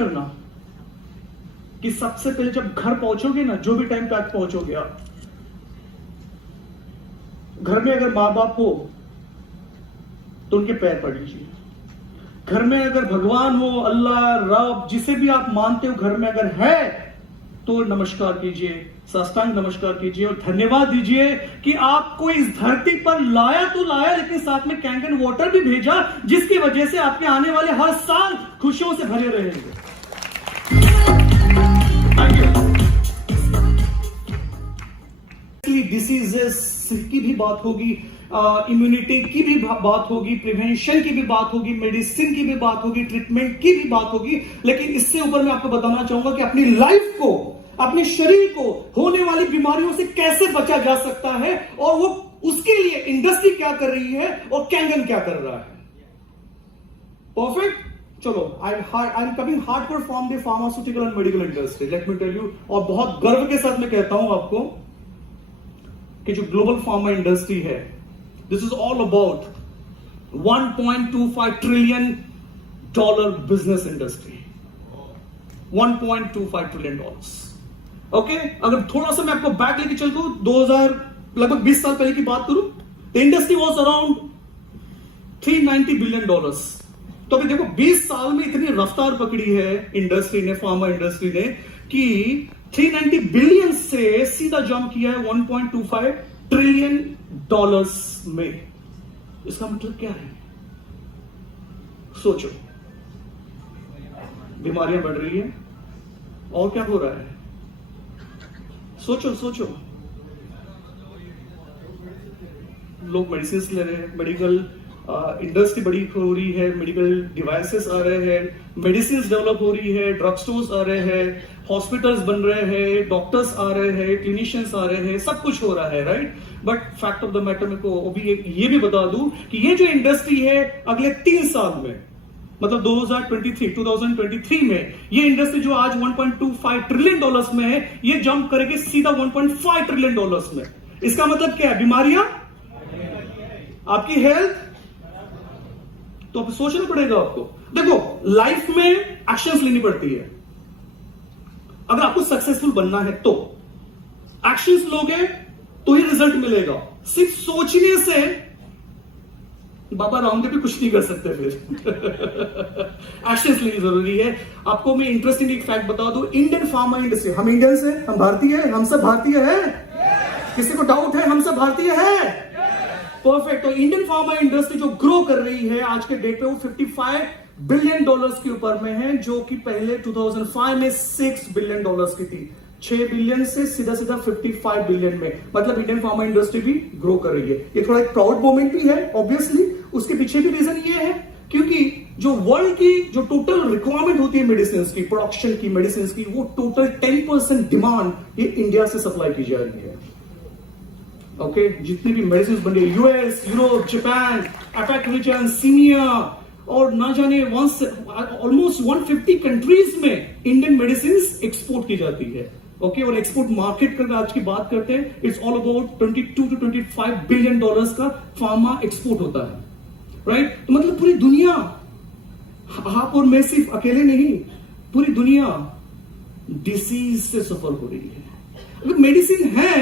करना कि सबसे पहले जब घर पहुंचोगे ना, जो भी टाइम पे आज पहुंचोगे आप, घर में अगर मां बाप हो तो उनके पैर पड़ लीजिए। घर में अगर भगवान हो, अल्लाह, रब, जिसे भी आप मानते हो, घर में अगर है तो नमस्कार कीजिए, साष्टांग नमस्कार कीजिए और धन्यवाद दीजिए कि आपको इस धरती पर लाया तो लाया, लेकिन साथ में कैंगन वाटर भी भेजा, जिसकी वजह से आपके आने वाले हर साल खुशियों से भरे रहेंगे। डिसीजेस की भी बात होगी, इम्यूनिटी की भी बात होगी, प्रिवेंशन की भी बात होगी, मेडिसिन की भी बात होगी, ट्रीटमेंट की भी बात होगी, लेकिन इससे ऊपर मैं आपको बताना चाहूंगा कि अपनी लाइफ को, अपने शरीर को होने वाली बीमारियों से कैसे बचा जा सकता है, और वो उसके लिए इंडस्ट्री क्या कर रही है और कैंगन क्या कर रहा है। परफेक्ट। चलो, I am coming hardcore from the pharmaceutical and medical industry, let me tell you, और बहुत गर्व के साथ मैं कहता हूं आपको कि जो ग्लोबल फार्मा इंडस्ट्री है, this is all about $1.25 trillion business industry, $1.25 trillion. Okay, अगर थोड़ा सा मैं आपको बैक लेके चलता हूं, 2000 लगभग 20 साल पहले की बात करूं, the industry was around $390 billion. तो अभी देखो 20 साल में इतनी रफ्तार पकड़ी है इंडस्ट्री ने, फार्मा इंडस्ट्री ने, कि 390 बिलियन से सीधा जंप किया है $1.25 ट्रिलियन में। इसका मतलब क्या है? सोचो, बीमारियां बढ़ रही है और क्या हो रहा है? सोचो, लोग मेडिसिन ले रहे हैं, मेडिकल इंडस्ट्री बड़ी हो रही है, मेडिकल डिवाइसेस आ रहे हैं, मेडिसिन डेवलप हो रही है, ड्रग स्टोर्स आ रहे हैं, हॉस्पिटल्स बन रहे हैं, डॉक्टर्स आ रहे हैं, क्लिनिशियंस आ रहे हैं, सब कुछ हो रहा है, right. But fact of the matter में को अभी ये भी बता दूं कि ये जो इंडस्ट्री है अगले 3 साल में, मतलब 2023 में, ये इंडस्ट्री जो आज $1.25 ट्रिलियन में है, ये जंप करेगी सीधा $1.5 ट्रिलियन में। इसका मतलब क्या है? बीमारियां, आपकी हेल्थ, तो अब सोचना पड़ेगा आपको। देखो, लाइफ में एक्शंस लेनी पड़ती है। अगर आपको सक्सेसफुल बनना है तो एक्शंस लोगे तो ही रिजल्ट मिलेगा। सिर्फ सोचने से बाबा रामदेव भी कुछ नहीं कर सकते, फिर एक्शंस लेनी जरूरी है। आपको मैं इंटरेस्टिंग एक फैक्ट बता दूं, इंडियन फार्मा इंडस्ट्री, हम इंडियंस हैं, हम भारतीय हैं, हम सब भारतीय हैं, किसी को डाउट है? हम सब भारतीय हैं, परफेक्ट। तो इंडियन फार्मा इंडस्ट्री जो ग्रो कर रही है आज के डेट पे, वो $55 बिलियन के ऊपर में है, जो कि पहले 2005 में $6 बिलियन की थी। 6 बिलियन से सीधा 55 बिलियन में, मतलब इंडियन फार्मा इंडस्ट्री भी ग्रो कर रही है। ये थोड़ा एक प्राउड मोमेंट भी है, ऑब्वियसली। उसके पीछे भी रीजन ये है क्योंकि जो वर्ल्ड की जो टोटल रिक्वायरमेंट होती है मेडिसिन की, प्रोडक्शन की, मेडिसिन की, वो टोटल 10% डिमांड ये इंडिया से सप्लाई की जा रही है। ओके, जितनी भी मेडिसिन बन रही है, US, Europe, Japan, APAC region, सीनिया, और ना जाने ऑलमोस्ट 150 कंट्रीज में इंडियन मेडिसिन एक्सपोर्ट की जाती है। ओके, और एक्सपोर्ट मार्केट का आज की बात करते हैं, it's all about $22 to $25 billion का फार्मा एक्सपोर्ट होता है, राइट। तो मतलब पूरी दुनिया, आप और मैं सिर्फ अकेले नहीं, पूरी दुनिया डिसीज से सफर हो रही है। अगर मेडिसिन है,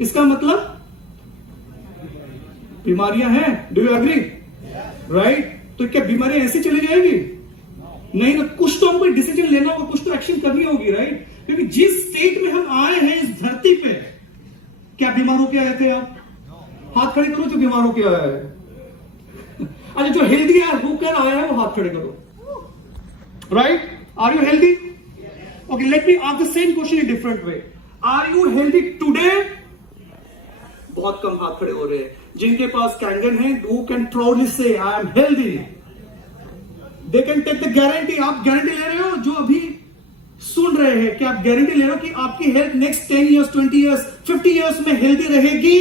इसका मतलब बीमारियां हैं। Do you agree? राइट। तो क्या बीमारियां ऐसे चली जाएगी? नहीं ना, कुछ तो हमको डिसीजन लेना होगा, कुछ तो एक्शन करनी होगी, राइट। क्योंकि जिस स्टेट में हम आए हैं इस धरती पे, क्या बीमार होके आए थे आप? हाथ खड़े करो जो बीमार होके आया है। अच्छा, जो हेल्दी है होकर आया है वो हाथ खड़े करो, right. Are you healthy? Okay, let me ask the same question in different way. Are you healthy today? बहुत कम हाथ खड़े हो रहे हैं। जिनके पास कैंगन है, वो can proudly say I am healthy. They can take the guarantee. आप गारंटी ले रहे हो, जो अभी सुन रहे हैं, कि आप गारंटी ले रहे हो कि आपकी health next 10 years, 20 years, 50 years में हेल्दी रहेगी?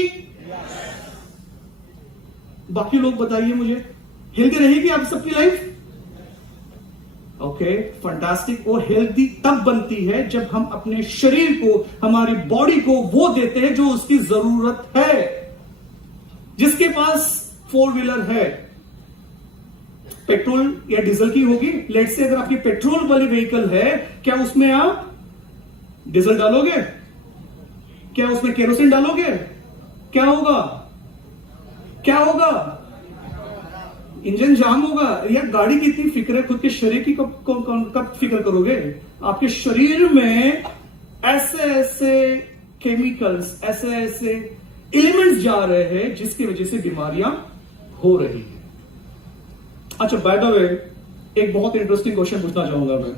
बाकी लोग बताइए मुझे, हेल्दी रहेगी आप सबकी लाइफ? Okay, fantastic. और हेल्दी तब बनती है जब हम अपने शरीर को, हमारी बॉडी को वो देते हैं जो उसकी जरूरत है। जिसके पास 4 व्हीलर है, पेट्रोल या डीजल की होगी। लेट्स से अगर आपकी पेट्रोल वाली व्हीकल है, क्या उसमें आप डीजल डालोगे? क्या उसमें केरोसिन डालोगे? क्या होगा? क्या होगा? इंजन जाम होगा। यार गाड़ी की इतनी फिक्र है, खुद के शरीर की कब फिक्र करोगे? आपके शरीर में ऐसे ऐसे केमिकल्स, ऐसे ऐसे एलिमेंट्स जा रहे हैं जिसकी वजह से बीमारियां हो रही है। अच्छा, बाय द वे एक बहुत इंटरेस्टिंग क्वेश्चन पूछना चाहूंगा मैं।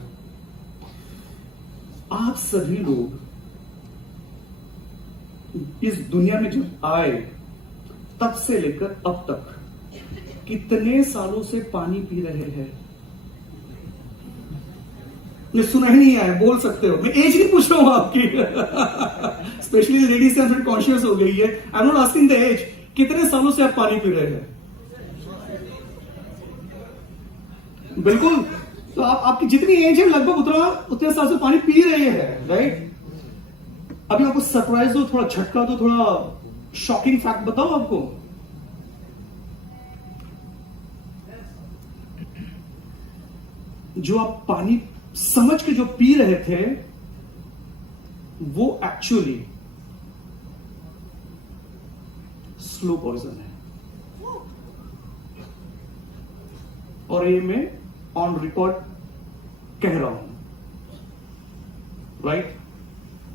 आप सभी लोग इस दुनिया में जब आए तब से लेकर अब तक कितने सालों से पानी पी रहे हैं? मैं सुना ही नहीं आया, बोल सकते हो। मैं एज नहीं पूछ रहा हूं आपकी स्पेशली लेडीज से कॉन्शियस हो गई है। I am not asking the age. कितने सालों से आप पानी पी रहे हैं? बिल्कुल। तो आपकी जितनी एज है लगभग उतने साल से पानी पी रहे हैं, राइट? अभी आपको सरप्राइज दो, थोड़ा झटका दो, थोड़ा शॉकिंग फैक्ट बताओ आपको। जो आप पानी समझ के जो पी रहे थे वो एक्चुअली स्लो पॉइजन है। और ये मैं ऑन रिकॉर्ड कह रहा हूं, राइट?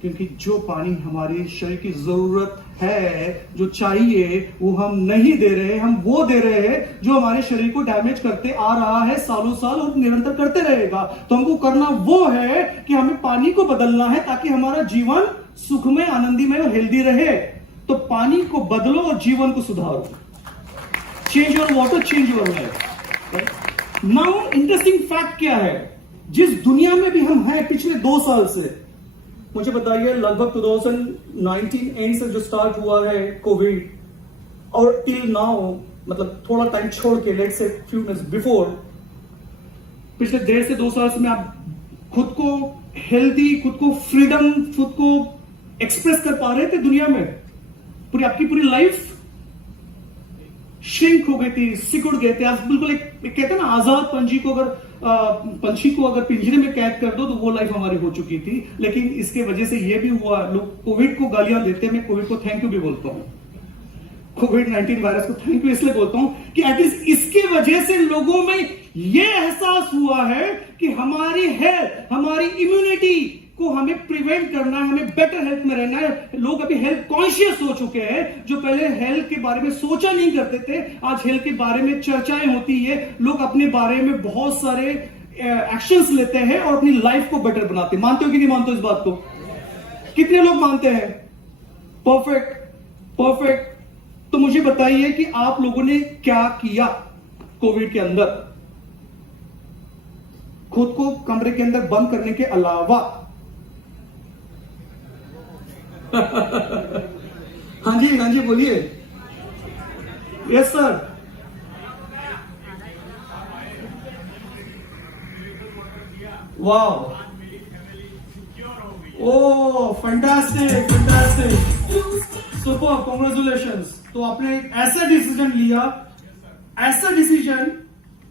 क्योंकि जो पानी हमारे शरीर की जरूरत है, जो चाहिए, वो हम नहीं दे रहे। हम वो दे रहे हैं जो हमारे शरीर को डैमेज करते आ रहा है सालों साल और निरंतर करते रहेगा। तो हमको करना वो है कि हमें पानी को बदलना है ताकि हमारा जीवन सुखमय, आनंदमय और हेल्दी रहे। तो पानी को बदलो और जीवन को सुधारो। Change your water, change your life. Now interesting fact क्या है? जिस दुनिया में भी हम हैं पिछले 2 साल से, मुझे बताइए, लगभग 2019 एंड से जो स्टार्ट हुआ है कोविड, और टिल नाउ, मतलब थोड़ा टाइम छोड़ के, let's say few minutes before, पिछले 1.5 से 2 साल से में आप खुद को हेल्दी, खुद को फ्रीडम, खुद को एक्सप्रेस कर पा रहे थे दुनिया में। पूरी आपकी पूरी लाइफ श्रिंक हो गई थी, सिकुड़ गए थे आप। बिल्कुल एक कहते हैं ना, आजाद पंछी को अगर पिंजरे में कैद कर दो तो वो लाइफ हमारी हो चुकी थी। लेकिन इसके वजह से ये भी हुआ, लोग कोविड को गालियां देते हैं, मैं कोविड को थैंक यू भी बोलता हूं। कोविड-19 वायरस को थैंक यू इसलिए बोलता हूं कि एटलीस्ट इसके वजह से लोगों में यह एहसास हुआ है कि हमारी हेल्थ, हमारी इम्यूनिटी को हमें प्रिवेंट करना है, हमें बेटर हेल्थ में रहना है। लोग अभी हेल्थ कॉन्शियस हो चुके हैं। जो पहले हेल्थ के बारे में सोचा नहीं करते थे, आज हेल्थ के बारे में चर्चाएं होती है। लोग अपने बारे में बहुत सारे एक्शंस लेते हैं और अपनी लाइफ को बेटर बनाते हैं। मानते हो कि नहीं मानते हो इस बात को? कितने लोग मानते हैं? Perfect, perfect. तो मुझे बताइए कि आप लोगों ने क्या किया कोविड के अंदर, खुद को कमरे के अंदर बंद करने के अलावा? हाँ जी बोलिए। Yes sir. Wow, oh fantastic, super, congratulations. तो आपने एक ऐसा डिसीजन लिया, ऐसा डिसीजन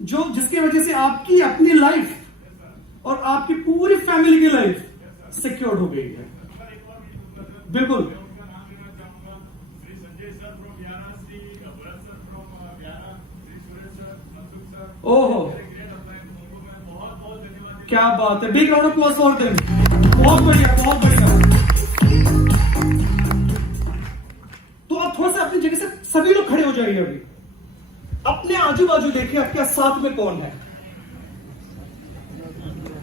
जिसकी वजह से आपकी अपनी लाइफ और आपकी पूरी फैमिली की लाइफ सिक्योर हो गई है। बिल्कुल। ओहो, क्या बात है। Big round of applause for them. बहुत बढ़िया, बहुत बढ़िया। तो आप थोड़ा सा अपनी जगह से सभी लोग खड़े हो जाइए। अभी अपने आजू बाजू देखिए, आपके साथ में कौन है।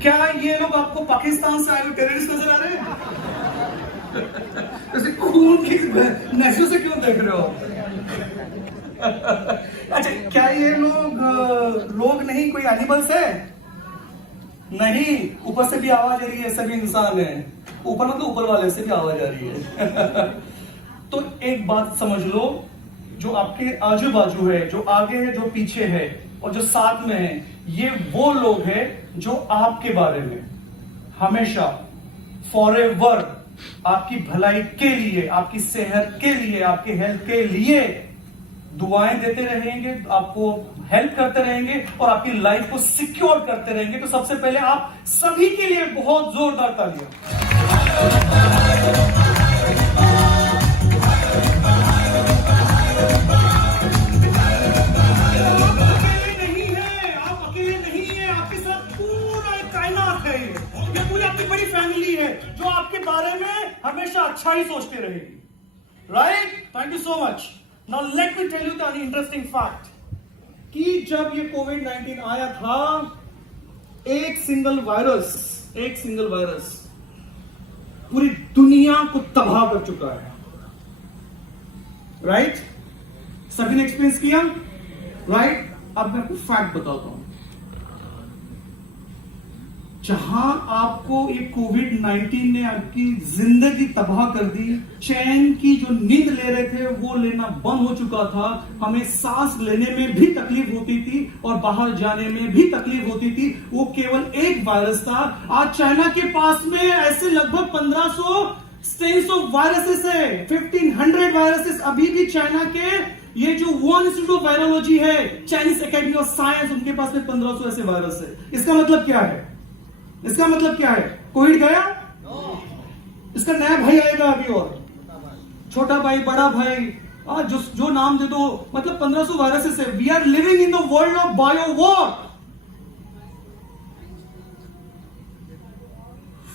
क्या ये लोग आपको पाकिस्तान से आए हुए टेररिस्ट नजर आ रहे हैं? खून की नशे से क्यों देख रहे हो? अच्छा, क्या ये लोग नहीं, कोई एनिमल्स है? नहीं, ऊपर से भी आवाज आ रही है, सभी इंसान है। ऊपर मतलब ऊपर वाले से भी आवाज आ रही है। तो एक बात समझ लो, जो आपके आजू बाजू है, जो आगे है, जो पीछे है और जो साथ में है, ये वो लोग हैं जो आपके बारे में हमेशा फॉरएवर आपकी भलाई के लिए, आपकी सेहत के लिए, आपकी हेल्थ के लिए दुआएं देते रहेंगे, आपको हेल्प करते रहेंगे और आपकी लाइफ को सिक्योर करते रहेंगे। तो सबसे पहले आप सभी के लिए बहुत जोरदार तालियां। आप अकेले नहीं है, आपके साथ पूरा कायनात है। ये पूरी आपकी बड़ी फैमिली है जो आपके बारे में हमेशा अच्छा ही सोचते रहेगी। Right? Thank you so much. Now let me tell you the interesting fact कि जब ये कोविड-19 आया था, एक सिंगल वायरस पूरी दुनिया को तबाह कर चुका है। राइट? सभी ने एक्सपीरियंस किया? राइट? अब मैं आपको फैक्ट बताता हूं। जहां आपको ये कोविड-19 ने आपकी जिंदगी तबाह कर दी, चैन की जो नींद ले रहे थे वो लेना बंद हो चुका था, हमें सांस लेने में भी तकलीफ होती थी और बाहर जाने में भी तकलीफ होती थी, वो केवल एक वायरस था। आज चाइना के पास में ऐसे लगभग 1500 स्ट्रेन्स ऑफ वायरसेस है, 1500 वायरसेस अभी भी चाइना के, ये जो वुहान इंस्टीट्यूट ऑफ वायरोलॉजी है, चाइनीज एकेडमी ऑफ साइंस, उनके पास में 1500 ऐसे वायरस है। इसका मतलब क्या है? इसका मतलब क्या है? कोविड गया? इसका नया भाई आएगा अभी, और छोटा भाई, बड़ा भाई, जो नाम दे दो, मतलब 1500 वायरसेस है। We are living in the world of bio war.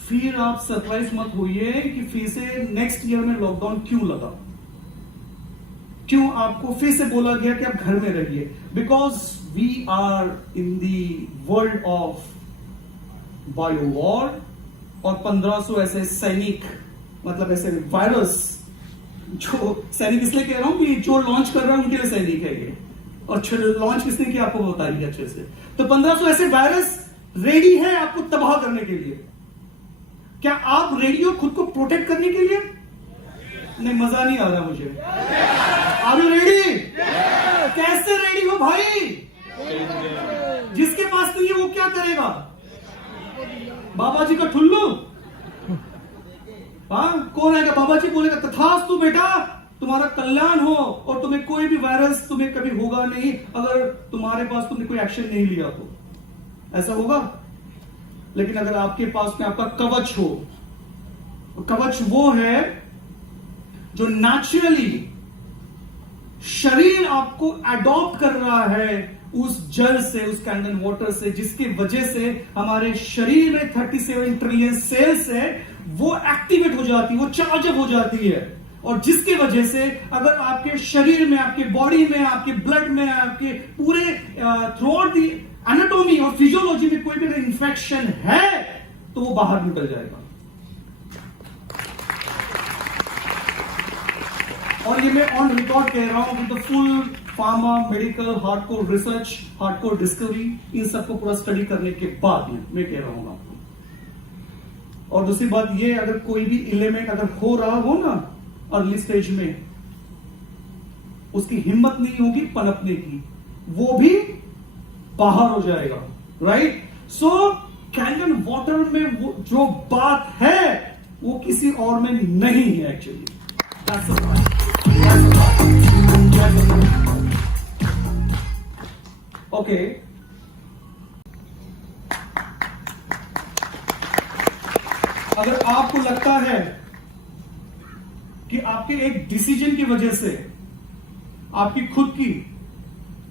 फिर आप सरप्राइज मत होइए कि फिर से नेक्स्ट ईयर में लॉकडाउन क्यों लगा, क्यों आपको फिर से बोला गया कि आप घर में रहिए। Because we are in the world of bio war, और 1500 ऐसे सैनिक, मतलब ऐसे वायरस, जो सैनिक इसलिए कह रहा हूं कि जो लॉन्च कर रहा है उनके लिए सैनिक है ये, और लॉन्च किसने किया आपको बता दिया अच्छे से। तो 1500 ऐसे वायरस रेडी है आपको तबाह करने के लिए। क्या आप रेडी हो खुद को प्रोटेक्ट करने के लिए? नहीं, मजा नहीं आ रहा मुझे। Are you ready? कैसे रेडी हो भाई? जिसके पास नहीं है वो क्या करेगा? बाबा जी का ठुल्लू? कौन आएगा? बाबा जी बोलेगा तथास्तु बेटा, तुम्हारा कल्याण हो और तुम्हें कोई भी वायरस तुम्हें कभी होगा नहीं अगर तुम्हारे पास तुमने कोई एक्शन नहीं लिया तो। ऐसा होगा? लेकिन अगर आपके पास में आपका कवच हो, कवच वो है जो नेचुरली शरीर आपको अडॉप्ट कर रहा है उस जल से, उस कैंडल वाटर से, जिसकी वजह से हमारे शरीर में 37 ट्रिलियन सेल्स है, वो एक्टिवेट हो जाती है, वो चार्ज अप हो जाती है, और जिसकी वजह से अगर आपके शरीर में, आपके बॉडी में, आपके ब्लड में, आपके पूरे थ्रू आउट दी एनाटॉमी और फिजियोलॉजी में कोई भी इंफेक्शन है तो वो बाहर निकल जाएगा। और ये मैं ऑन रिकॉर्ड कह रहा हूं कि the full pharma, medical, hardcore research, hardcore discovery, इन सबको पूरा स्टडी करने के बाद मैं कह रहा हूं आपको। और दूसरी बात ये, अगर कोई भी एलिमेंट अगर हो रहा हो ना अर्ली स्टेज में, उसकी हिम्मत नहीं होगी पनपने की, वो भी बाहर हो जाएगा। राइट? सो कैंडल वाटर में वो जो बात है वो किसी और में नहीं है एक्चुअली। ओके, अगर आपको लगता है कि आपके एक डिसीजन की वजह से आपकी खुद की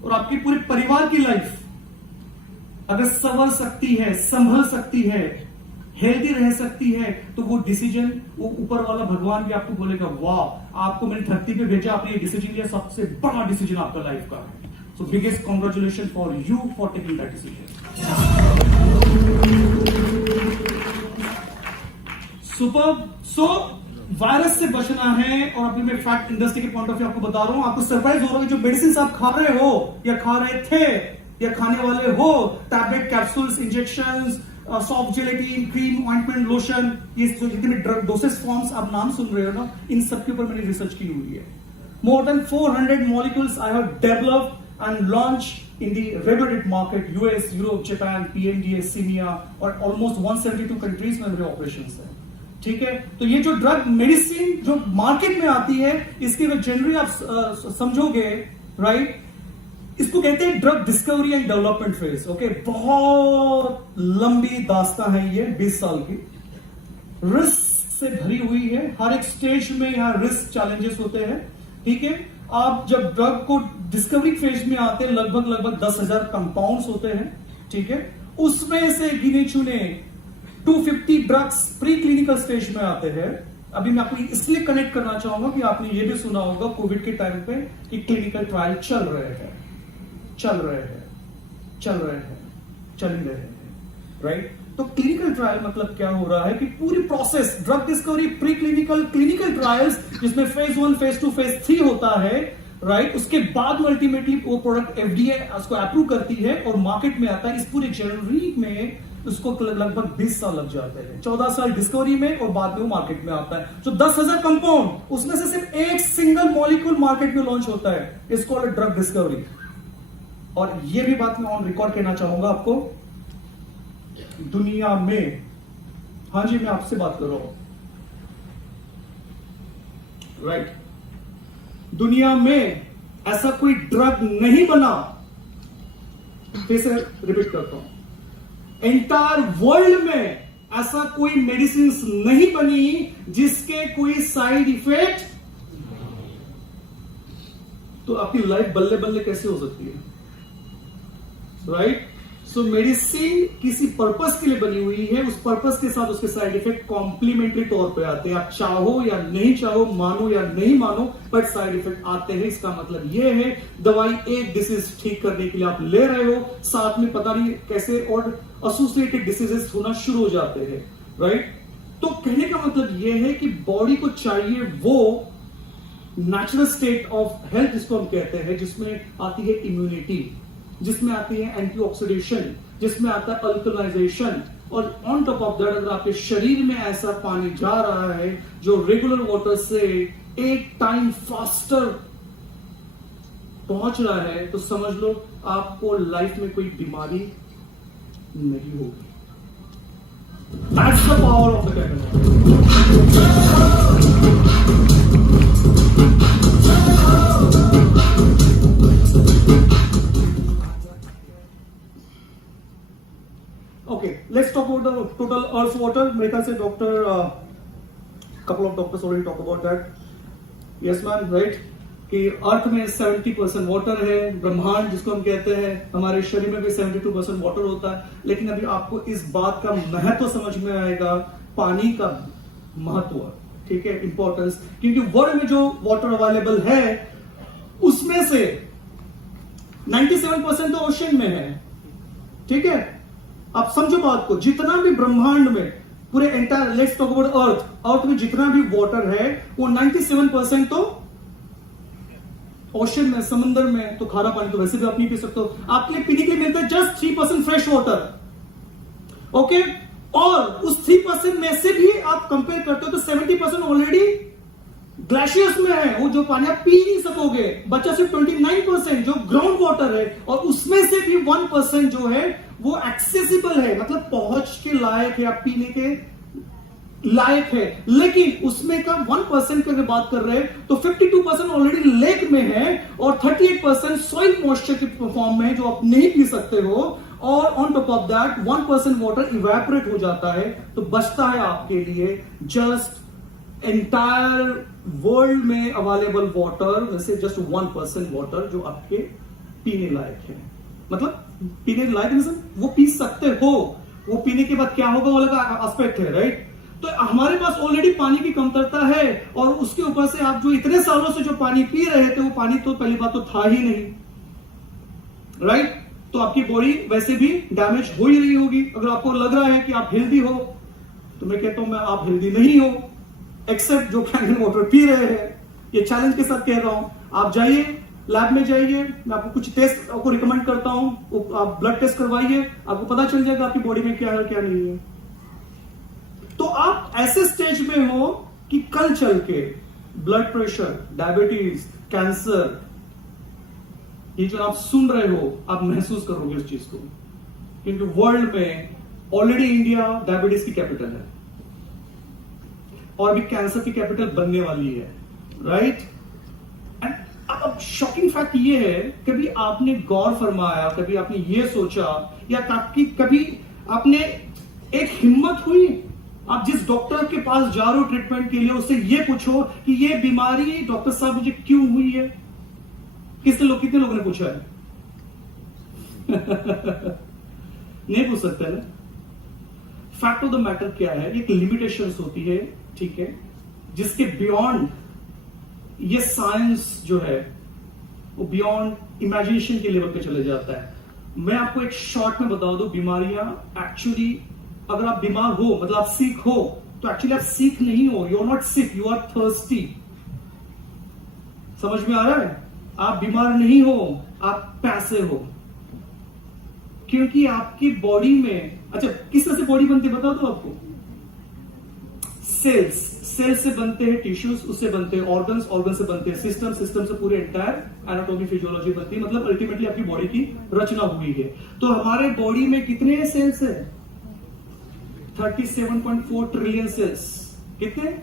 और आपके पूरे परिवार की लाइफ अगर संवर सकती है, संभल सकती है, हेल्दी रह सकती है, तो वो डिसीजन, वो ऊपर वाला भगवान भी आपको बोलेगा वाह, आपको मैंने धरती पे भेजा, आपने ये डिसीजन लिया, सबसे बड़ा डिसीजन आपका लाइफ का है। So biggest congratulation for you for taking that decision. Super. So virus से बचना है, और अभी मैं फैक्ट इंडस्ट्री के पॉइंट ऑफ व्यू आपको बता रहा हूं, आपको सरप्राइज हो रहा है जो मेडिसिन आप खा रहे हो या खा रहे थे या खाने वाले हो, tablet, capsules, injections, soft gelatin, cream, ointment, lotion, ये जितने ड्रग डोसेस फॉर्म्स आप नाम सुन रहे हो ना, इन सब के ऊपर मैंने रिसर्च की हुई है। More than 400 molecules I have developed and launch in the regulated market, US, Europe, Japan, PNDA, सीमिया, और ऑलमोस्ट 172 कंट्रीज में मेरे ऑपरेशंस है। ठीक है? तो ये जो ड्रग मेडिसिन जो मार्केट में आती है, इसके जो जनरली आप समझोगे राइट? इसको कहते हैं drug discovery and development phase. Okay, बहुत लंबी दास्तां है ये, 20 साल की, रिस्क से भरी हुई है। हर एक स्टेज में यहां रिस्क चैलेंजेस होते हैं। ठीक है, आप जब ड्रग को डिस्कवरी फेज में आते हैं, लगभग 10,000 कंपाउंड्स होते हैं। ठीक है, उसमें से गिने चुने 250 ड्रग्स प्री क्लिनिकल स्टेज में आते हैं। अभी मैं आपको इसलिए कनेक्ट करना चाहूंगा कि आपने ये भी सुना होगा कोविड के टाइम पे कि क्लिनिकल ट्रायल चल रहे हैं, चल ही रहे हैं, राइट? तो क्लिनिकल ट्रायल मतलब क्या हो रहा है कि पूरी process, drug discovery, pre clinical, clinical trials, जिसमें फेज 1, फेज 2, फेज 3 होता है, राइट? उसके बाद में अल्टीमेटली वो प्रोडक्ट FDA उसको अप्रूव करती है और मार्केट में आता है। इस पूरे जर्नी में उसको लगभग 20 साल लग जाते हैं। 14 साल डिस्कवरी में और बाद में वो मार्केट में आता है। जो 10,000 कंपाउंड, उसमें से सिर्फ एक सिंगल मॉलिक्यूल मार्केट में लॉन्च होता है, इसको ड्रग डिस्कवरी। और ये भी बात मैं ऑन रिकॉर्ड कहना चाहूंगा आपको, दुनिया में, हाँ जी, मैं आपसे बात कर रहा हूं, राइट? दुनिया में ऐसा कोई ड्रग नहीं बना, फिर से रिपीट करता हूं, एंटायर वर्ल्ड में ऐसा कोई मेडिसिन नहीं बनी जिसके कोई साइड इफेक्ट। तो आपकी लाइफ बल्ले बल्ले कैसे हो सकती है, राइट? सो मेडिसिन किसी पर्पस के लिए बनी हुई है, उस पर्पस के साथ उसके साइड इफेक्ट कॉम्प्लीमेंट्री तौर पे आते हैं। आप चाहो या नहीं चाहो, मानो या नहीं मानो, बट साइड इफेक्ट आते हैं। इसका मतलब यह है दवाई एक डिसीज ठीक करने के लिए आप ले रहे हो, साथ में पता नहीं कैसे और एसोसिएटेड डिसीजेस होना शुरू हो जाते हैं, राइट? तो कहने का मतलब यह है कि बॉडी को चाहिए वो नेचुरल स्टेट ऑफ हेल्थ, जिसको हम कहते हैं, जिसमें आती है इम्यूनिटी, जिसमें आती है एंटीऑक्सीडेशन, जिसमें आता है अल्कलाइजेशन, और ऑन टॉप ऑफ दैट अगर आपके शरीर में ऐसा पानी जा रहा है जो रेगुलर वाटर से 8 टाइम फास्टर पहुंच रहा है, तो समझ लो आपको लाइफ में कोई बीमारी नहीं होगी। That's the power of the chemical. Okay, let's talk about the total Earth's water. मेरे ख्याल से doctor, couple of doctors already talk about that. Yes man, right? कि अर्थ में 70% वाटर है, ब्रह्मांड जिसको हम कहते हैं, हमारे शरीर में भी 72% वाटर होता है। लेकिन अभी आपको इस बात का महत्व समझ में आएगा, पानी का महत्व, ठीक है, इंपॉर्टेंस, क्योंकि वर्ल्ड में जो वाटर अवेलेबल है उसमें से 97% तो ओशन में है, ठीक है? आप समझो बात को, जितना भी ब्रह्मांड में पूरे entire, let's talk about earth में जितना भी वाटर है वो 97% तो ओशन में, समुद्र में। तो खारा पानी तो वैसे भी आप नहीं पी सकते हो, आपके लिए पीने के लिए मिलता है जस्ट 3% फ्रेश वाटर, ओके? और उस 3% में से भी आप कंपेयर करते हो तो 70% ऑलरेडी ग्लेशियर्स में है, वो जो पानी आप पी नहीं सकोगे। बचा सिर्फ 29% जो ग्राउंड वाटर है, और उसमें से भी 1% जो है वो एक्सेसिबल है, मतलब पहुंच के लायक है, आप पीने के लायक है। लेकिन उसमें का 1% की अगर बात कर रहे हैं तो 52% ऑलरेडी लेक में है और 38% सॉइल मॉइस्चर के फॉर्म में है, जो आप नहीं पी सकते हो। और on top of that 1% water evaporate हो जाता है, तो बचता है आपके लिए जस्ट एंटायर वर्ल्ड में अवेलेबल वाटर, वैसे जस्ट 1% वाटर जो आपके पीने लायक है। मतलब पीने लायक मतलब वो पी सकते हो, वो पीने के बाद क्या होगा वो अलग एस्पेक्ट है, राइट? तो हमारे पास ऑलरेडी पानी की कमतरता है, और उसके ऊपर से आप जो इतने सालों से जो पानी पी रहे थे वो पानी तो पहली बात तो था ही नहीं, राइट? तो आपकी बॉडी वैसे भी डैमेज हो ही रही होगी। अगर आपको लग रहा है कि आप हेल्दी हो, तो मैं कहता हूं मैं आप हेल्दी नहीं हो, एक्सेप्ट जो कैन वाटर पी रहे हैं। ये चैलेंज के साथ कह रहा हूं, आप जाइए लैब में जाइए, मैं आपको कुछ टेस्ट आपको रिकमेंड करता हूं, आप ब्लड टेस्ट करवाइए, आपको पता चल जाएगा आपकी बॉडी में क्या है क्या नहीं है। तो आप ऐसे स्टेज में हो कि कल चल के ब्लड प्रेशर, डायबिटीज, कैंसर, ये जो आप सुन रहे हो आप महसूस करोगे उस चीज को, क्योंकि वर्ल्ड में ऑलरेडी इंडिया डायबिटीज की कैपिटल है और अभी कैंसर की कैपिटल बनने वाली है, राइट? एंड अब शॉकिंग फैक्ट ये है, कभी आपने गौर फरमाया, कभी आपने ये सोचा, या कभी आपने एक हिम्मत हुई, आप जिस डॉक्टर के पास जा रहे हो ट्रीटमेंट के लिए, उससे ये पूछो कि ये बीमारी डॉक्टर साहब मुझे क्यों हुई है? कितने लोगों ने पूछा है? नहीं पूछ सकते ना। फैक्ट ऑफ द मैटर क्या है, एक लिमिटेशंस होती है, ठीक है, जिसके बियॉन्ड ये साइंस जो है वो बियॉन्ड इमेजिनेशन के लेवल पे चले जाता है। मैं आपको एक शॉर्ट में बता दूं, बीमारियां एक्चुअली, अगर आप बीमार हो मतलब आप सिक हो, तो एक्चुअली आप सिक नहीं हो, you are not sick, you are thirsty. समझ में आ रहा है? आप बीमार नहीं हो, आप पैसे हो, क्योंकि आपकी बॉडी में, अच्छा किस तरह से बॉडी बनती है बता दो आपको। सेल्स से बनते हैं टिश्यूज, उससे बनते हैं ऑर्गन्स, ऑर्गन से बनते हैं सिस्टम से पूरे एंटायर एनाटॉमी फिजियोलॉजी बनती है। मतलब अल्टीमेटली आपकी बॉडी की रचना हुई है। तो हमारे बॉडी में कितने सेल्स है? 37.4 ट्रिलियन सेल्स। कितने?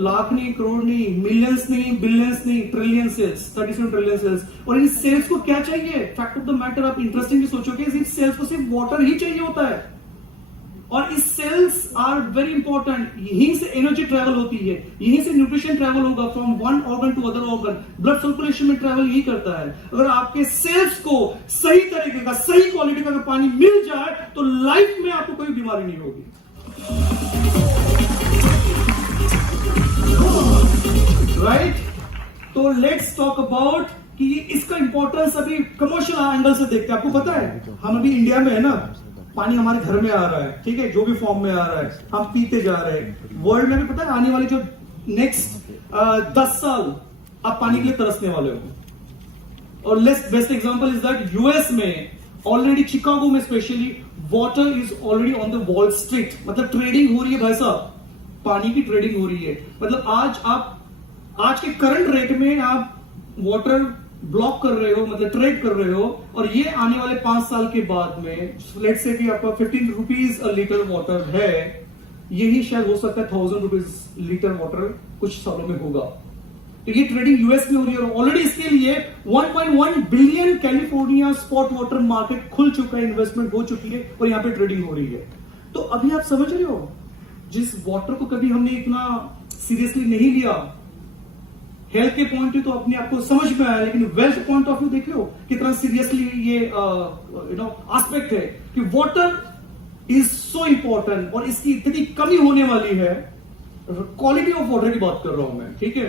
लाख नहीं, करोड़ नहीं, मिलियंस नहीं, बिलियंस नहीं, ट्रिलियन सेल्स, 37 ट्रिलियन सेल्स। और इन सेल्स को क्या चाहिए? फैक्ट ऑफ द मैटर, आप इंटरेस्टिंगली सोचोगे, इस सेल्स को सिर्फ वाटर ही चाहिए होता है। और इस सेल्स आर वेरी इंपॉर्टेंट, यहीं से एनर्जी ट्रेवल होती है, यहीं से न्यूट्रिशन ट्रेवल होगा from one organ to other organ, blood circulation में ट्रेवल यही करता है। अगर आपके सेल्स को सही तरीके का, सही क्वालिटी का पानी मिल जाए, तो लाइफ में आपको कोई बीमारी नहीं होगी। राइट? तो लेट्स टॉक अबाउट कि इसका इंपॉर्टेंस अभी कमर्शियल एंगल से देखते हैं। आपको पता है, हम अभी इंडिया में है ना, पानी हमारे घर में आ रहा है, ठीक है, जो भी फॉर्म में आ रहा है, हम पीते जा रहे हैं। वर्ल्ड में भी पता है, आने वाली जो नेक्स्ट 10 साल आप पानी के लिए तरसने वाले हो। और best example is that US में ऑलरेडी, शिकागो में specially, water is already on the wall street. मतलब ट्रेडिंग हो रही है भाई साहब, पानी की ट्रेडिंग हो रही है। मतलब आज के करंट रेट में आप वाटर ब्लॉक कर रहे हो, मतलब ट्रेड कर रहे हो, और ये आने वाले 5 साल के बाद में, लेट्स से कि आपका 15 रुपीज अ लीटर वाटर है, यही शायद हो सकता है 1000 रुपीज लीटर वाटर कुछ सालों में होगा। तो ये ट्रेडिंग यूएस में हो रही है, और ऑलरेडी इसके लिए 1.1 billion California spot water market खुल चुका है, इन्वेस्टमेंट हो चुकी है, और यहां पे ट्रेडिंग हो रही है। तो अभी आप समझ रहे हो, जिस वाटर को कभी हमने इतना सीरियसली नहीं लिया, हेल्थ के पॉइंट तो अपने आप को समझ में आया, लेकिन वेल्थ पॉइंट ऑफ व्यू देख लो कितना सीरियसली ये एस्पेक्ट है कि वाटर इज सो इंपॉर्टेंट, और इसकी इतनी कमी होने वाली है। क्वालिटी ऑफ वाटर की बात कर रहा हूं मैं, ठीक है।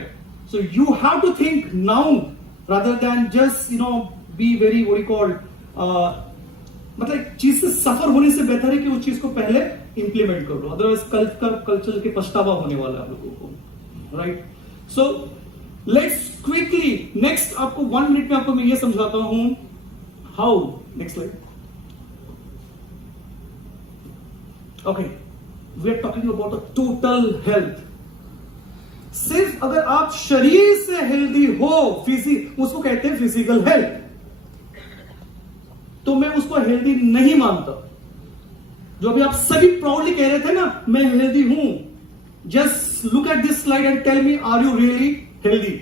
So you have to think now rather than just be very what you called, मतलब एक चीज से सफर होने से बेहतर है कि उस चीज को पहले इंप्लीमेंट कर लो, अदरवाइज कल चल के पछतावा होने वाला है आप लोगों को। Right? So let's quickly next, आपको 1 मिनट में आपको मैं ये समझाता हूं how. Next slide. Okay, we are talking about a total health. सिर्फ अगर आप शरीर से हेल्दी हो, उसको कहते हैं फिजिकल हेल्थ, तो मैं उसको हेल्दी नहीं मानता। जो अभी आप सभी प्राउडली कह रहे थे ना, मैं हेल्दी हूं, just look at this slide and tell me, are you really healthy?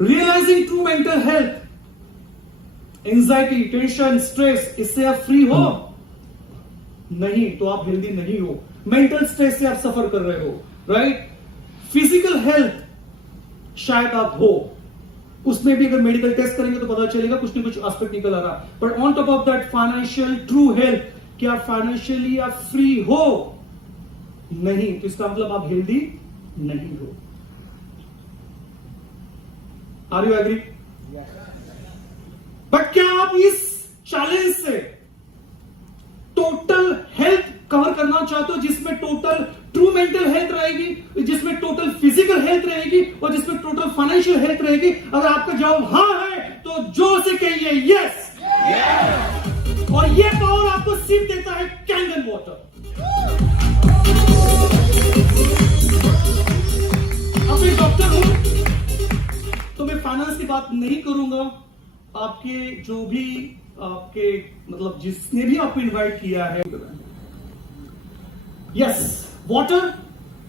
Realising true mental health, anxiety, tension, stress, इससे आप फ्री हो? नहीं, तो आप हेल्दी नहीं हो। मेंटल स्ट्रेस से आप सफर कर रहे हो, राइट? फिजिकल हेल्थ शायद आप हो, उसमें भी अगर मेडिकल टेस्ट करेंगे तो पता चलेगा कुछ न कुछ एस्पेक्ट निकल आ रहा। But on top of that, financial true health, क्या फाइनेंशियली आप फ्री हो? नहीं, तो इसका मतलब आप हेल्दी नहीं हो। Are you agree? बट क्या आप इस चैलेंज से टोटल हेल्थ कवर करना चाहते हो, जिसमें टोटल ट्रू मेंटल हेल्थ रहेगी, जिसमें टोटल फिजिकल हेल्थ रहेगी, और जिसमें टोटल फाइनेंशियल हेल्थ रहेगी? अगर आपका जवाब हाँ है तो जोर से कहिए यस। और ये पावर आपको सिर्फ देता है कैंडन वाटर। अब मैं डॉक्टर हूं तो मैं फाइनेंस की बात नहीं करूंगा। आपके जो भी आपके मतलब जिसने भी आपको इनवाइट किया है, yes, water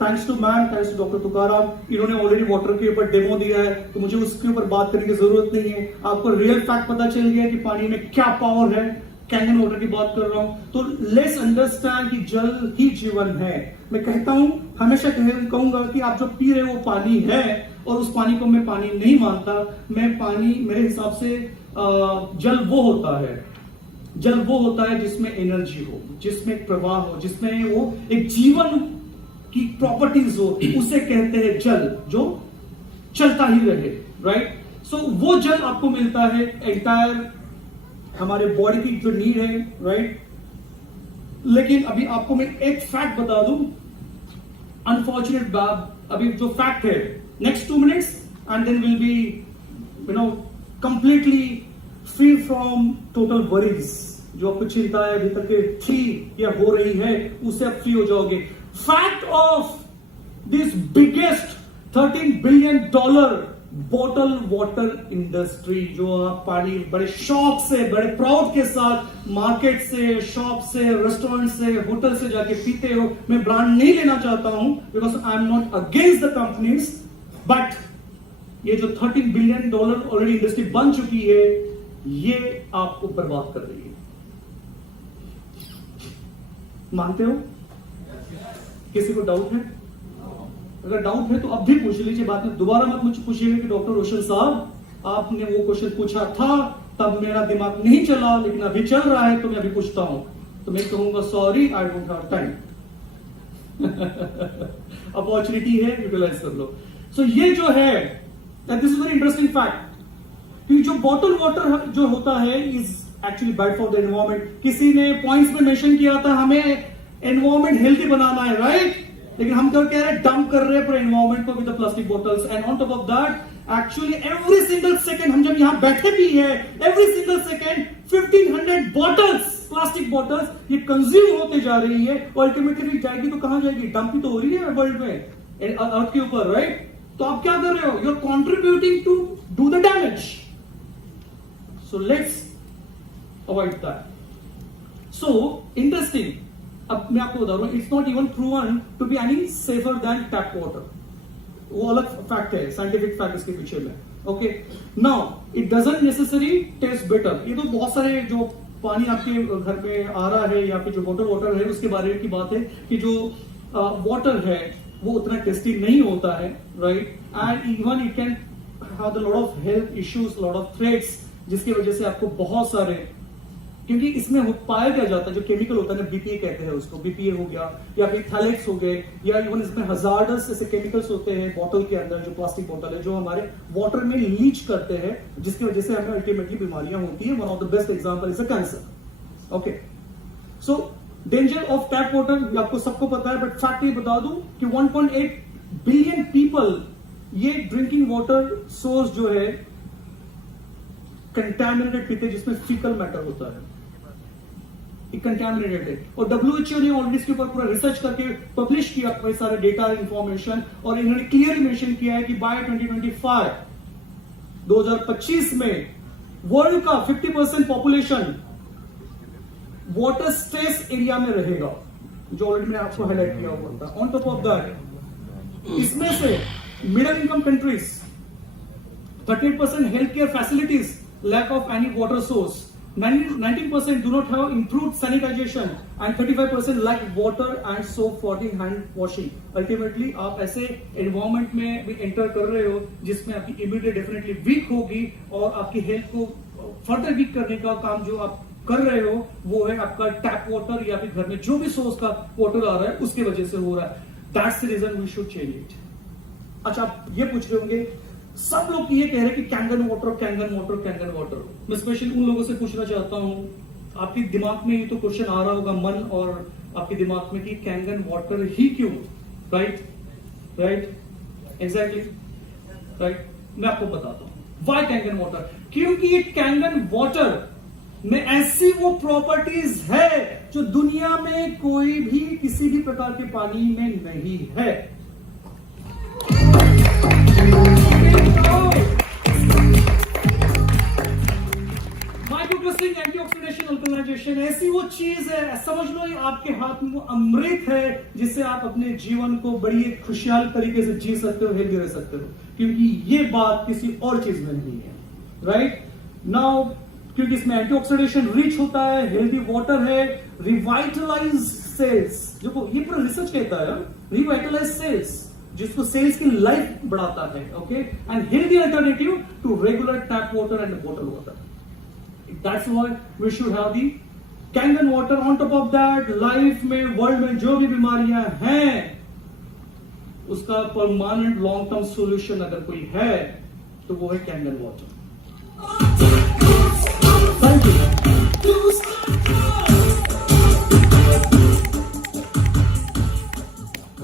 thanks to man, thanks to doctor Tukaram, इन्होंने ऑलरेडी वाटर के ऊपर डेमो दिया है, तो मुझे उसके ऊपर बात करने की जरूरत नहीं है। आपको रियल फैक्ट पता चल गया कि पानी में क्या पावर है। कैंगन वाटर की बात कर रहा हूं, तो लेट्स अंडरस्टैंड कि जल ही जीवन है। मैं कहता हूं, हमेशा कहूंगा कि आप जो पी रहे हो वो पानी है, और उस पानी को मैं पानी नहीं मानता। मैं पानी, मेरे हिसाब से जल वो होता है जिसमें एनर्जी हो, जिसमें प्रवाह हो, जिसमें वो एक जीवन की प्रॉपर्टीज हो, उसे कहते हैं जल, जो चलता ही रहे, राइट। सो वो जल आपको मिलता है एंटायर हमारे बॉडी की जो नीड है, राइट। लेकिन अभी आपको मैं एक फैक्ट बता दूं, अनफॉर्चुनेट बात, अभी जो फैक्ट है, next 2 minutes and then will be completely free from total worries. जो आपको चिंता है अभी तक थी या हो रही है, उससे आप फ्री हो जाओगे। Fact of this biggest $13 billion bottle water industry, जो आप पानी बड़े शौक से, बड़े प्राउड के साथ मार्केट से, शॉप से, रेस्टोरेंट से, होटल से जाके पीते हो। मैं ब्रांड नहीं लेना चाहता हूं, because I am not against the companies, but ये जो $13 बिलियन ऑलरेडी इंडस्ट्री बन चुकी है, ये आपको बर्बाद कर रही है। मानते हो? किसी को डाउट है? अगर डाउट है तो अब भी पूछ लीजिए, बाद में दोबारा मत मुझे पूछिएगा कि डॉक्टर रोशन साहब आपने वो क्वेश्चन पूछा था, तब मेरा दिमाग नहीं चला, लेकिन अभी चल रहा है तो मैं अभी पूछता हूं। तो मैं कहूंगा sorry, I don't have time. Opportunity है, यूटिलाइज कर लो। सो ये जो है, this is very interesting fact, कि जो बॉटल वाटर जो होता है is actually bad for the environment. किसी ने पॉइंट्स में मेंशन किया था हमें एनवायरमेंट हेल्दी बनाना है, राइट, लेकिन हम तो कह रहे हैं डंप कर रहे हैं पूरे एनवायरमेंट को with the plastic bottles. And on top of that actually every single second, हम जब यहां बैठे भी है, every single second 1500 bottles, plastic bottles ये कंज्यूम होते जा रही है, और अल्टीमेटली जाएगी तो कहां जाएगी? डंप ही तो हो रही है वर्ल्ड में, अर्थ के ऊपर, राइट। तो आप क्या कर रहे हो? You are contributing to do the damage. So let's avoid that. So interesting, अब मैं आपको बता रहा हूं, it's not even proven to be any safer than tap water. वो अलग फैक्ट है, साइंटिफिक फैक्ट इसके पीछे में। Okay, now it doesn't necessary taste better. ये तो बहुत सारे जो पानी आपके घर में आ रहा है या फिर जो बॉटल वाटर है उसके बारे की बात है कि जो वाटर है वो उतना टेस्टी नहीं होता है, right. And even it can have the lot of health issues, lot of threats, जिसकी वजह से आपको बहुत सारे, क्योंकि इसमें पाया क्या जाता है जो केमिकल होता है ना, बीपीए कहते हैं उसको, बीपीए हो गया या फिर थैलेट्स हो गए, या इवन इसमें हजार्डस ऐसे केमिकल्स होते हैं बॉटल के अंदर, जो प्लास्टिक बॉटल है, जो हमारे वाटर में लीच करते हैं, जिसकी वजह से हमें अल्टीमेटली बीमारियां होती है। One of the best example is a cancer. Okay, so danger of tap water आपको सबको पता है, बट फैक्ट ये बता दूं कि 1.8 बिलियन पीपल ये ड्रिंकिंग वाटर सोर्स जो है कंटैमिनेटेड पीते, जिसमें फीकल मैटर होता है, कंटैमिनेटेड है। और WHO ने ऑलरेडी इसके ऊपर पूरा रिसर्च करके पब्लिश किया बहुत सारे डेटा इंफॉर्मेशन, और इन्होंने क्लियरली मेंशन किया है कि बाय 2025 में वर्ल्ड का 50% पॉपुलेशन वाटर स्ट्रेस एरिया में रहेगा, जो ऑलरेडी मैंने आपको हाईलाइट किया हुआ था। ऑन टॉप ऑफ दैट, इसमें से middle income countries 38% health care facilities, lack of any water source, 19% do not have improved sanitization, and 35% lack water and soap for the hand washing. Ultimately आप ऐसे environment में भी enter कर रहे हो जिसमें आपकी immunity definitely weak होगी, और आपकी health को further weak करने का काम जो आप कर रहे हो वो है आपका टैप वाटर, या फिर घर में जो भी सोर्स का वाटर आ रहा है उसके वजह से हो रहा है। That's the reason we should change it. अच्छा, आप ये पूछ रहे होंगे, सब लोग ये कह रहे हैं कि Kangen water, Kangen water, Kangen water. मैं स्पेशली उन लोगों से पूछना चाहता हूं, आपके दिमाग में ये तो क्वेश्चन आ रहा होगा, मन और आपके दिमाग में, कि कैंगन वाटर ही क्यों? Right, exactly, right. मैं आपको बताता हूं व्हाई कैंगन वाटर। क्योंकि ये कैंगन वाटर में ऐसी वो प्रॉपर्टीज है जो दुनिया में कोई भी किसी भी प्रकार के पानी में नहीं है। My माइक्रोक्रिस्टलिंग एंटीऑक्सीडेशन अल्कलाइजेशन ऐसी वो चीज है, समझ लो ये आपके हाथ में वो अमृत है जिससे आप अपने जीवन को बड़ी एक खुशहाल तरीके से जी सकते हो, हेल्दी रह सकते हो, क्योंकि ये बात किसी और चीज में नहीं है। राइट नाउ क्योंकि इसमें एंटीऑक्सीडेशन रिच होता है, हेल्दी वाटर है, रिवाइटलाइज सेल्स, जो ये पूरा रिसर्च कहता है, रिवाइटलाइज सेल्स जिसको सेल्स की लाइफ बढ़ाता है, okay, and healthy alternative to regular tap water and bottle water. That's why we should have the Kangen water. On top of that, life में, वर्ल्ड में जो भी बीमारियां हैं उसका परमानेंट लॉन्ग टर्म सॉल्यूशन अगर कोई है तो वो है कैंगन वाटर। Thank you.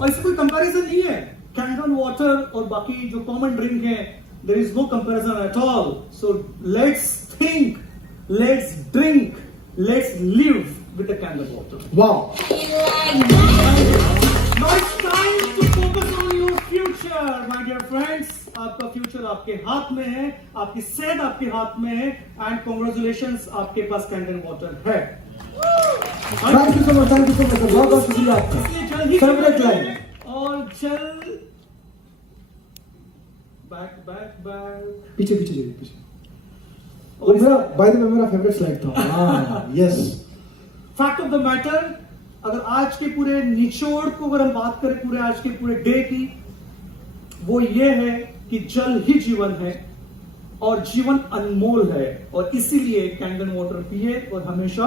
और इससे कोई कंपैरिजन नहीं है, कैंगन वाटर और बाकी जो कॉमन ड्रिंक है, there is no comparison at all. So let's think, let's drink, let's live with the Kangen water. Wow, Now it's time to focus on your future, my dear friends. आपका future आपके हाथ में है, आपकी सेहत आपके हाथ में है, एंड कॉन्ग्रेचुलेशंस, आपके पास कैंगन वाटर है। Thank you so much, thank you so much, बहुत बहुत शुक्रिया आपका। इसलिए जल्दी फेवरेट लाइन और चल बैक पीछे पीछे जाइए, पीछे। वो मेरा बाय द वे मेरा फेवरेट स्लाइड था। हाँ, yes. Fact of the matter, अगर आज के पूरे निचोड़ को अगर हम बात करें पूरे आज के पूरे डे की, वो ये है कि जल ही जीवन है और जीवन अनमोल है, और इसीलिए कैंगन वाटर पिए और हमेशा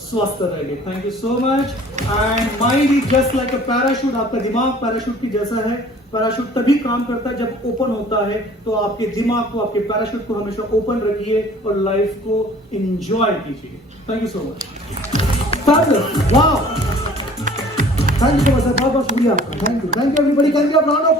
स्वस्थ रहिए। Thank you so much. And mind is just like a parachute, आपका दिमाग पैराशूट की जैसा है। पैराशूट तभी काम करता है जब ओपन होता है, तो आपके दिमाग को, आपके पैराशूट को हमेशा ओपन रखिए और लाइफ को एंजॉय कीजिए। Thank you so much. Wow, thank you so much, बहुत बहुत शुक्रिया आपका। Thank you everybody, can we have round of